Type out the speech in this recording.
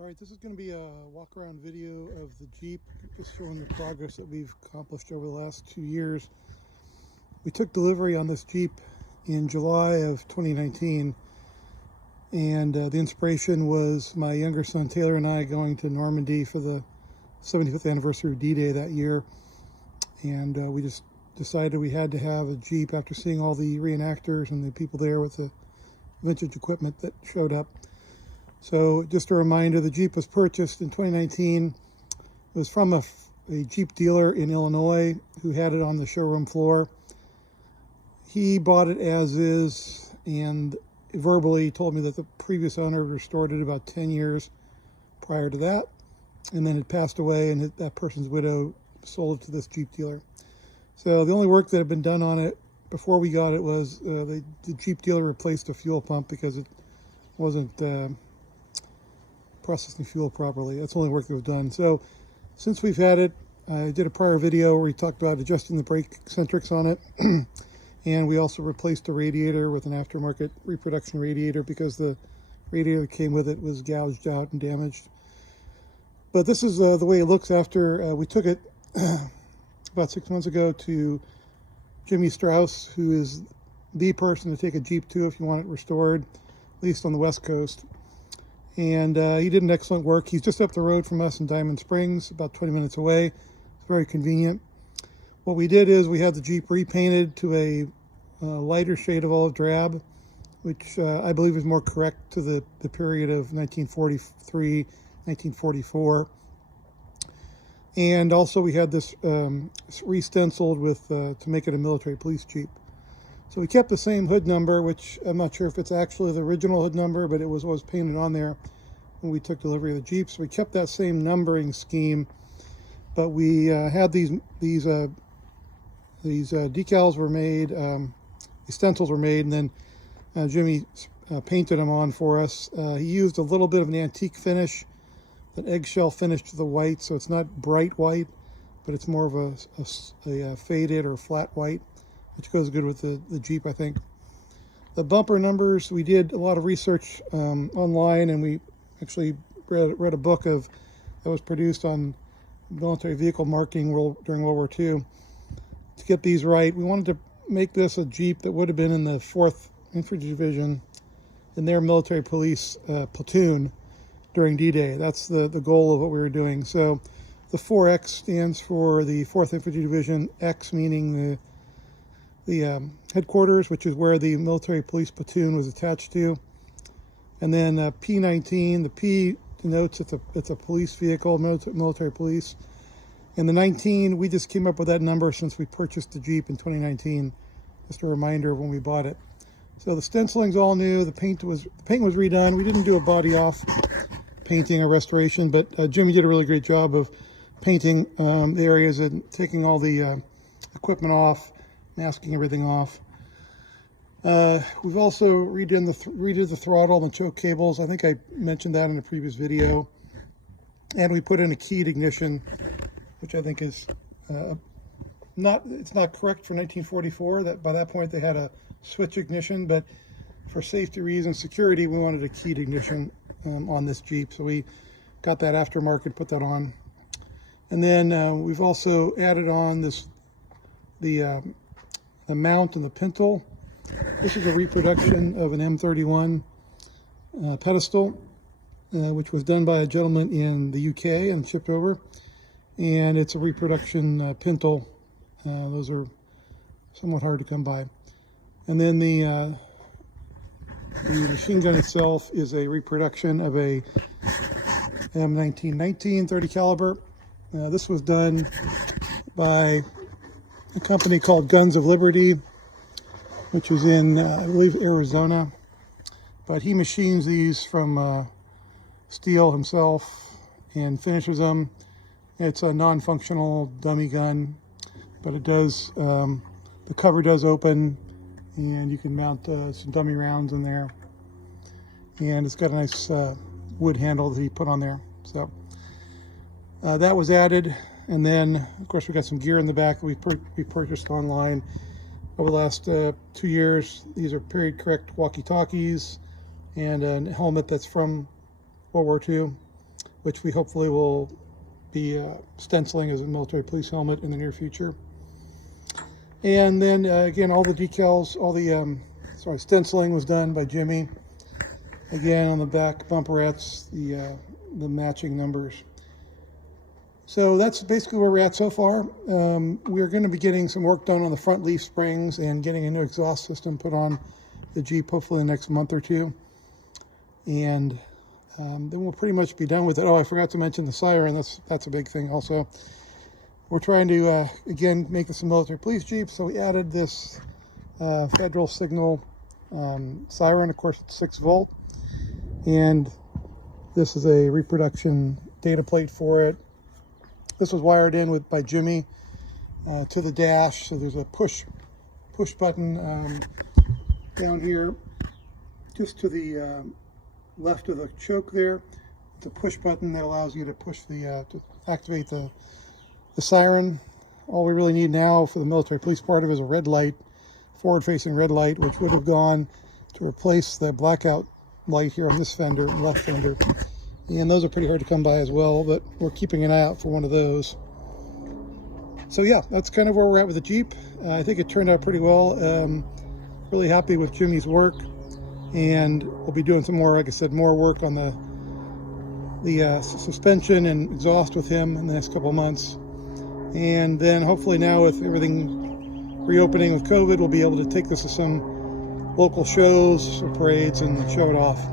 All right, this is going to be a walk around video of the Jeep, just showing the progress that we've accomplished over the last 2 years. We took delivery on this Jeep in July of 2019, and the inspiration was my younger son Taylor and I going to Normandy for the 75th anniversary of D-Day that year, and we just decided we had to have a Jeep after seeing all the reenactors and the people there with the vintage equipment that showed up. So just a reminder, the Jeep was purchased in 2019. It was from a Jeep dealer in Illinois who had it on the showroom floor. He bought it as is and verbally told me that the previous owner restored it about 10 years prior to that, and then it passed away, and that person's widow sold it to this Jeep dealer. So the only work that had been done on it before we got it was the Jeep dealer replaced a fuel pump because it wasn't processing fuel properly. That's the only work that was done. So since we've had it, I did a prior video where we talked about adjusting the brake eccentrics on it. And we also replaced the radiator with an aftermarket reproduction radiator because the radiator that came with it was gouged out and damaged. But this is the way it looks after we took it about 6 months ago to Jimmy Strauss, who is the person to take a Jeep to if you want it restored, at least on the West Coast. And he did an excellent work. He's just up the road from us in Diamond Springs, about 20 minutes away. It's very convenient. What we did is we had the Jeep repainted to a lighter shade of olive drab, which I believe is more correct to the period of 1943, 1944. And also we had this re-stenciled with to make it a military police Jeep. So we kept the same hood number, which I'm not sure if it's actually the original hood number, but it was always painted on there when we took delivery of the Jeep. So we kept that same numbering scheme, but we had these decals were made, these stencils were made, and then Jimmy painted them on for us. He used a little bit of an antique finish, an eggshell finish to the white, so it's not bright white, but it's more of a faded or flat white, which goes good with the Jeep, I think. The bumper numbers, we did a lot of research online, and we actually read a book that was produced on military vehicle marking during World War II. To get these right, we wanted to make this a Jeep that would have been in the 4th Infantry Division in their military police platoon during D-Day. That's the goal of what we were doing. So the 4X stands for the 4th Infantry Division, X meaning the headquarters, which is where the military police platoon was attached to. And then P19, the P denotes it's a police vehicle, military police. And the 19, we just came up with that number since we purchased the Jeep in 2019. Just a reminder of when we bought it. So the stenciling's all new. The paint was redone. We didn't do a body off painting or restoration, but Jimmy did a really great job of painting the areas and taking all the equipment off, masking everything off. We've also redid the throttle and the choke cables. I think I mentioned that in a previous video. And we put in a keyed ignition, which I think is it's not correct for 1944. That by that point they had a switch ignition, but for safety reasons, security, we wanted a keyed ignition on this Jeep. So we got that aftermarket, put that on. And then we've also added on the mount and the pintle. This is a reproduction of an M31 pedestal, which was done by a gentleman in the UK and shipped over. And it's a reproduction pintle. Those are somewhat hard to come by. And then the machine gun itself is a reproduction of a M1919 30 caliber. This was done by a company called Guns of Liberty, which was in, I believe, Arizona. But he machines these from steel himself and finishes them. It's a non-functional dummy gun, but it does, the cover does open, and you can mount some dummy rounds in there. And it's got a nice wood handle that he put on there. So that was added. And then, of course, we got some gear in the back that we purchased online over the last 2 years. These are period-correct walkie-talkies and a helmet that's from World War II. which we hopefully will be stenciling as a military police helmet in the near future. And then again, all the decals, all the stenciling was done by Jimmy. Again, on the back bumperettes, the matching numbers. So that's basically where we're at so far. We're going to be getting some work done on the front leaf springs and getting a new exhaust system put on the Jeep hopefully in the next month or two. And then we'll pretty much be done with it. Oh, I forgot to mention the siren. That's a big thing also. We're trying to, again, make this a military police Jeep. So we added this federal signal siren. Of course, it's 6 volt. And this is a reproduction data plate for it. This was wired in by Jimmy to the dash. So there's a push button down here, just to the left of the choke there. It's a push button that allows you to push to activate the siren. All we really need now for the military police part of it is a red light, forward-facing red light, which would have gone to replace the blackout light here on this fender, left fender. And those are pretty hard to come by as well, but we're keeping an eye out for one of those. So yeah, that's kind of where we're at with the Jeep. I think it turned out pretty well. Really happy with Jimmy's work, and we'll be doing some more, like I said, more work on the suspension and exhaust with him in the next couple of months. And then hopefully now, with everything reopening with COVID, we'll be able to take this to some local shows or parades and show it off.